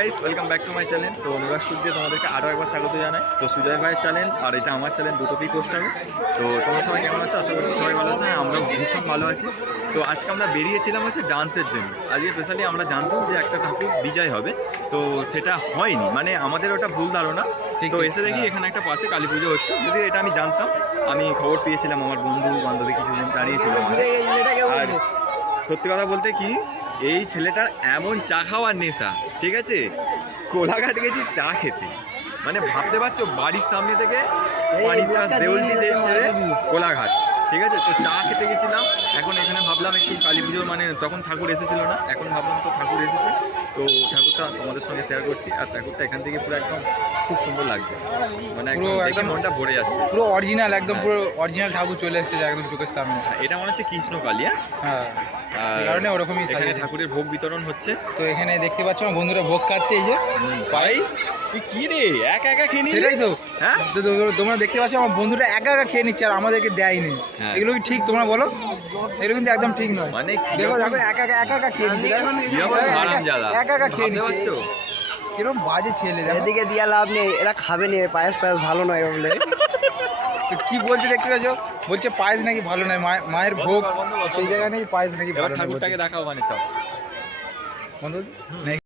Guys, welcome back to my channel. তো অনুরাগ studio তোমাদেরকে আরও একবার স্বাগত জানাই। তো সুজয় ভাইয়ের চ্যানেল আর এটা আমার চ্যানেল, দুটোতেই পোস্ট হবে। তো তোমরা সবাই কেমন আছো? আশা করছি সবাই ভালো আছো। আমরাও ভীষণ ভালো আছি। তো আজকে আমরা বেরিয়েছিলাম হচ্ছে ডান্সের জন্য। আজকে স্পেশালি আমরা জানতাম যে একটা ঠাকুর বিজয় হবে, তো সেটা হয়নি, মানে আমাদের ওটা ভুল ধারণা। তো এসে দেখি এখানে একটা পাশে কালী পুজো হচ্ছে, যদি এটা আমি জানতাম। আমি খবর পেয়েছিলাম, আমার বন্ধু বান্ধবী কিছুজন জানিয়েছিল আমাকে। আর সত্যি কথা বলতে কি, এই ছেলেটার এমন চা খাওয়ার নেশা, ঠিক আছে? কোলাঘাট গেছি চা খেতে, মানে ভাবতে পারছো, বাড়ির সামনে থেকে পানিপ্লাস দেউলটি ছেড়ে কোলাঘাট, ঠিক আছে? তো চা খেতে গেছিলাম। এখন এখানে ভাবলাম একটু কালী পুজোর, মানে তখন ঠাকুর এসেছিল না, এখন ভাবলাম তো ঠাকুর এসেছে, তো ঠাকুরটা তোমাদের সঙ্গে শেয়ার করছি। আর ঠাকুরটা এখান থেকে পুরো একদম খুব সুন্দর লাগছে, মানে একদম দেখে মনটা ভরে যাচ্ছে। পুরো অরিজিনাল, একদম পুরো অরিজিনাল ঠাকুর চলে এসেছে একদম চোখের সামনে। এটা মনে হচ্ছে কৃষ্ণ কালিয়া, হ্যাঁ, সেই কারণে ওরকমই এখানে ঠাকুরের ভোগ বিতরণ হচ্ছে। তো এখানে দেখতে পাচ্ছ আমার বন্ধুরা ভোগ খাচ্ছে, এই যে ভাই তুই কি রে একা একা খেয়ে নিলি? সেটাই তো, হ্যাঁ, তোমরা দেখতে পাচ্ছ আমার বন্ধুরা একা একা খেয়ে নিচ্ছে আর আমাদেরকে দেয়নি। হ্যাঁ। এগুলো কি ঠিক? তোমরা বলো, এগুলো কিন্তু একদম ঠিক নয়। মানে দেখো দেখো, একা একা খেয়ে নিচ্ছে, একা একা খেয়ে নিচ্ছে। কিরকম বাজে ছেলে, এদিকে দিয়া লাভ নেই, এরা খাবে নি, পায়েস ভালো নয় বলে। কি বলছে দেখতে পাচ্ছ? বলছে পায়েস নাকি ভালো নয়, মায়ের ভোগ সেই জায়গায় নাকি পায়েস নাকি ভালো নয়। ঠাকুরটাকে দেখাও, মানে চাও বন্ধু